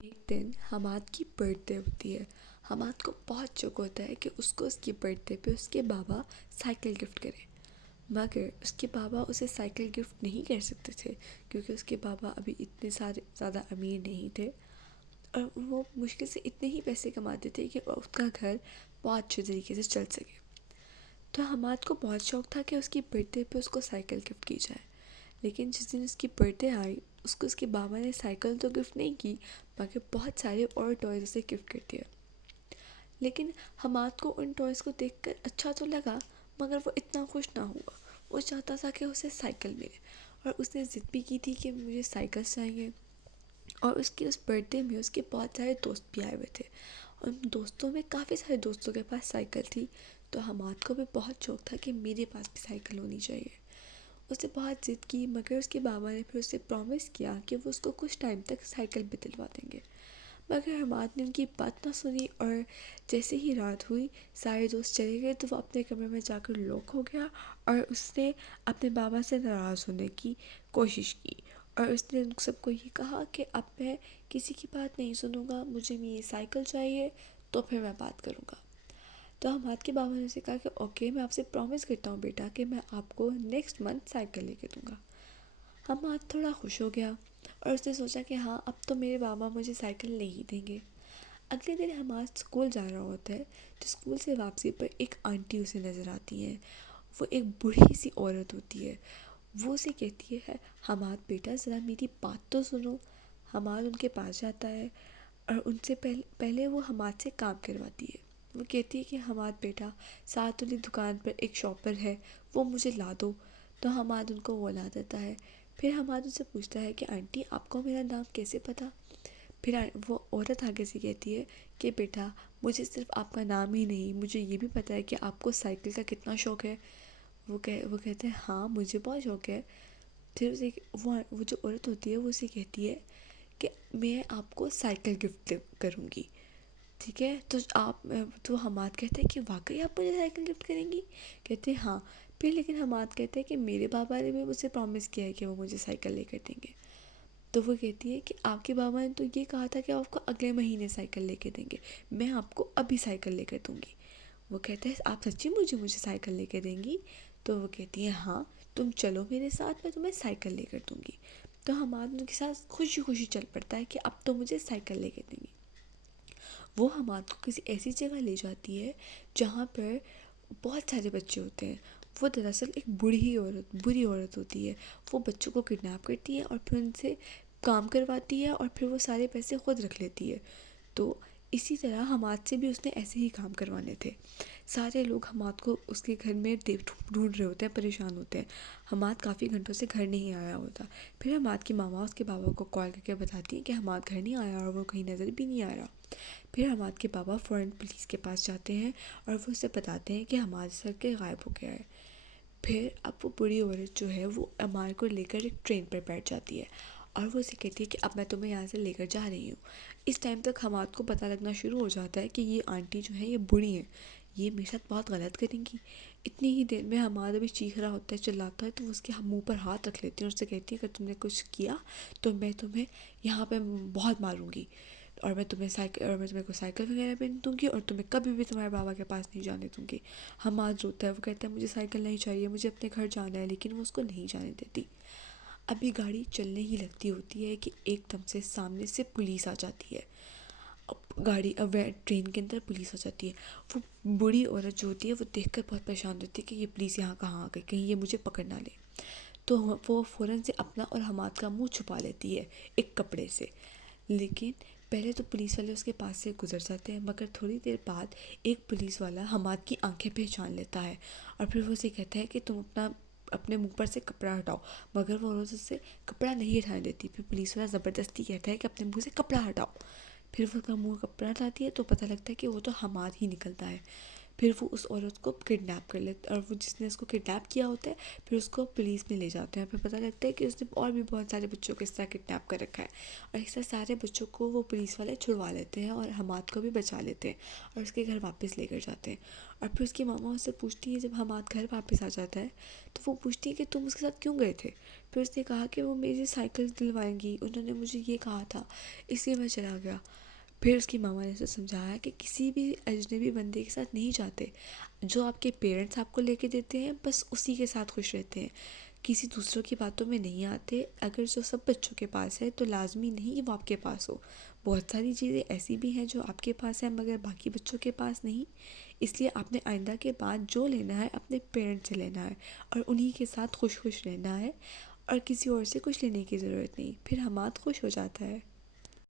ایک دن حماد کی birth day ہوتی ہے۔ حماد کو بہت شوق ہوتا ہے کہ اس کو اس کی برتھ ڈے پہ اس کے بابا سائیکل گفٹ کریں، مگر اس کے بابا اسے سائیکل گفٹ نہیں کر سکتے تھے کیونکہ اس کے بابا ابھی اتنے زیادہ امیر نہیں تھے، اور وہ مشکل سے اتنے ہی پیسے کماتے تھے کہ اس کا گھر بہت اچھے طریقے سے چل سکے۔ تو حماد کو بہت شوق تھا کہ اس کی برتھ ڈے پہ اس کو سائیکل گفٹ کی جائے، لیکن جس دن اس کی برتھ ڈے آئی اس کو اس کے بابا نے سائیکل تو گفٹ نہیں کی مگر بہت سارے اور ٹوائز اسے گفٹ کر دیا۔ لیکن حماد کو ان ٹوائز کو دیکھ کر اچھا تو لگا مگر وہ اتنا خوش نہ ہوا۔ وہ چاہتا تھا کہ اسے سائیکل ملے، اور اس نے ضد بھی کی تھی کہ مجھے سائیکل چاہیے۔ اور اس کی اس برتھ ڈے میں اس کے بہت سارے دوست بھی آئے ہوئے تھے، اور ان دوستوں میں کافی سارے دوستوں کے پاس سائیکل تھی، تو حماد کو بھی بہت شوق تھا کہ میرے پاس بھی سائیکل ہونی چاہیے۔ اس نے بہت ضد کی مگر اس کے بابا نے پھر اسے پرومس کیا کہ وہ اس کو کچھ ٹائم تک سائیکل بھی دلوا دیں گے، مگر حماد نے ان کی بات نہ سنی، اور جیسے ہی رات ہوئی سارے دوست چلے گئے تو وہ اپنے کمرے میں جا کر لاک ہو گیا، اور اس نے اپنے بابا سے ناراض ہونے کی کوشش کی، اور اس نے ان سب کو یہ کہا کہ اب میں کسی کی بات نہیں سنوں گا، مجھے یہ سائیکل چاہیے تو پھر میں بات کروں گا۔ تو حماد کے بابا نے اسے کہا کہ اوکے، میں آپ سے پرومس کرتا ہوں بیٹا کہ میں آپ کو نیکسٹ منتھ سائیکل لے کے دوں گا۔ حماد تھوڑا خوش ہو گیا، اور اس نے سوچا کہ ہاں اب تو میرے بابا مجھے سائیکل نہیں دیں گے۔ اگلے دن حماد اسکول جا رہا ہوتا ہے تو اسکول سے واپسی پر ایک آنٹی اسے نظر آتی ہیں۔ وہ ایک بوڑھی سی عورت ہوتی ہے۔ وہ اسے کہتی ہے حماد بیٹا ذرا میری بات تو سنو۔ حماد ان کے پاس جاتا ہے، اور ان سے پہلے وہ حماد سے کام کرواتی ہے۔ وہ کہتی ہے کہ حماد بیٹا 7 والی دکان پر ایک شاپر ہے، وہ مجھے لا دو۔ تو حماد ان کو وہ لا دیتا ہے۔ پھر حماد ان سے پوچھتا ہے کہ آنٹی آپ کو میرا نام کیسے پتہ؟ پھر وہ عورت آگے سے کہتی ہے کہ بیٹا مجھے صرف آپ کا نام ہی نہیں، مجھے یہ بھی پتہ ہے کہ آپ کو سائیکل کا کتنا شوق ہے۔ وہ کہتے ہیں ہاں مجھے بہت شوق ہے۔ پھر وہ جو عورت ہوتی ہے وہ اسے کہتی ہے کہ میں آپ کو سائیکل گفٹ کروں گی، ٹھیک ہے؟ تو حماد کہتے ہیں کہ واقعی آپ مجھے سائیکل گفٹ کریں گی؟ کہتے ہیں ہاں۔ پھر لیکن حماد کہتے ہیں کہ میرے بابا نے بھی مجھ سے پرومس کیا ہے کہ وہ مجھے سائیکل لے کر دیں گے۔ تو وہ کہتی ہے کہ آپ کے بابا نے تو یہ کہا تھا کہ آپ کو اگلے مہینے سائیکل لے کے دیں گے، میں آپ کو ابھی سائیکل لے کر دوں گی۔ وہ کہتے ہیں آپ سچی مجھے سائیکل لے کے دیں گی؟ تو وہ کہتی ہیں ہاں تم چلو میرے ساتھ، میں تمہیں سائیکل لے کر دوں گی۔ تو حماد ان کے ساتھ خوشی خوشی چل پڑتا ہے کہ اب تو مجھے سائیکل لے کے دیں گی۔ وہ حماد کو کسی ایسی جگہ لے جاتی ہے جہاں پر بہت سارے بچے ہوتے ہیں۔ وہ دراصل ایک بری عورت ہوتی ہے۔ وہ بچوں کو کڈنیپ کرتی ہے اور پھر ان سے کام کرواتی ہے، اور پھر وہ سارے پیسے خود رکھ لیتی ہے۔ تو اسی طرح حماد سے بھی اس نے ایسے ہی کام کروانے تھے۔ سارے لوگ حماد کو اس کے گھر میں ڈھونڈ رہے ہوتے ہیں، پریشان ہوتے ہیں۔ حماد کافی گھنٹوں سے گھر نہیں آیا ہوتا۔ پھر حماد کی ماما اس کے بابا کو کال کر کے بتاتی ہیں کہ حماد گھر نہیں آیا اور وہ کہیں نظر بھی نہیں آ رہا۔ پھر حماد کے بابا فوراً پولیس کے پاس جاتے ہیں اور وہ اسے بتاتے ہیں کہ حماد سر کے غائب ہو گیا ہے۔ پھر اب وہ بڑی عورت جو ہے وہ عمار کو لے کر ایک ٹرین پر بیٹھ جاتی ہے، اور وہ اسے کہتی ہے کہ اب میں تمہیں یہاں سے لے کر جا رہی ہوں۔ اس ٹائم تک حماد کو پتہ لگنا شروع ہو جاتا ہے کہ یہ آنٹی جو ہے یہ بڑی ہیں، یہ میرے ساتھ بہت غلط کریں گی۔ اتنی ہی دیر میں حماد ابھی چیخ رہا ہوتا ہے، چلاتا ہے، تو وہ اس کے منہ پر ہاتھ رکھ لیتی ہیں اور اس سے کہتی ہے کہ تم نے کچھ کیا تو میں تمہیں یہاں پہ بہت ماروں گی، اور میں تمہیں کو سائیکل وغیرہ بھی نہیں دوں گی، اور تمہیں کبھی بھی تمہارے بابا کے پاس نہیں جانے دوں گی۔ حماد روتا ہے، وہ کہتا ہے مجھے سائیکل نہیں چاہیے، مجھے اپنے گھر جانا ہے، لیکن وہ اس کو نہیں جانے دیتی۔ ابھی گاڑی چلنے ہی لگتی ہوتی ہے کہ ایک دم سے سامنے سے پولیس آ جاتی ہے۔ ٹرین کے اندر پولیس آ جاتی ہے۔ وہ بڑی عورت جو ہوتی ہے وہ دیکھ کر بہت پریشان ہوتی ہے کہ یہ پولیس یہاں کہاں آ گئی، کہیں یہ مجھے پکڑ نہ لے۔ تو وہ فوراً سے اپنا اور حماد کا منہ چھپا لیتی ہے ایک کپڑے سے۔ لیکن پہلے تو پولیس والے اس کے پاس سے گزر جاتے ہیں، مگر تھوڑی دیر بعد ایک پولیس والا حماد کی آنکھیں پہچان لیتا ہے، اور پھر وہ اسے کہتا ہے کہ تم اپنے منہ پر سے کپڑا ہٹاؤ، مگر وہ عورت اس سے کپڑا نہیں ہٹانے دیتی۔ پھر پولیس والا زبردستی کہتا ہے کہ اپنے منہ سے کپڑا ہٹاؤ۔ پھر وہ اس کا منہ کپڑا ہٹاتی ہے تو پتہ لگتا ہے کہ وہ تو حماد ہی نکلتا ہے۔ پھر وہ اس عورت کو کڈنیپ کر لیتے، اور وہ جس نے اس کو کڈنیپ کیا ہوتا ہے پھر اس کو پولیس میں لے جاتے ہیں. پھر پتہ لگتا ہے کہ اس نے اور بھی بہت سارے بچوں کو اس طرح کڈنیپ کر رکھا ہے، اور اس طرح سارے بچوں کو وہ پولیس والے چھڑوا لیتے ہیں اور حماد کو بھی بچا لیتے ہیں اور اس کے گھر واپس لے کر جاتے ہیں. اور پھر اس کی ماما اس سے پوچھتی ہے، جب حماد گھر واپس آ جاتا ہے تو وہ پوچھتی ہے کہ تم اس کے ساتھ کیوں گئے تھے؟ پھر اس نے کہا کہ وہ میری سائیکل دلوائیں گی، انہوں نے مجھے یہ کہا تھا، اس لیے میں چلا گیا. پھر اس کی ماما نے اسے سمجھایا کہ کسی بھی اجنبی بندے کے ساتھ نہیں جاتے، جو آپ کے پیرنٹس آپ کو لے کے دیتے ہیں بس اسی کے ساتھ خوش رہتے ہیں، کسی دوسروں کی باتوں میں نہیں آتے. اگر جو سب بچوں کے پاس ہے تو لازمی نہیں کہ وہ آپ کے پاس ہو، بہت ساری چیزیں ایسی بھی ہیں جو آپ کے پاس ہیں مگر باقی بچوں کے پاس نہیں. اس لیے آپ نے آئندہ کے بعد جو لینا ہے اپنے پیرنٹس سے لینا ہے اور انہی کے ساتھ خوش خوش رہنا ہے، اور کسی اور سے کچھ لینے کی ضرورت نہیں. پھر حماد خوش ہو جاتا ہے.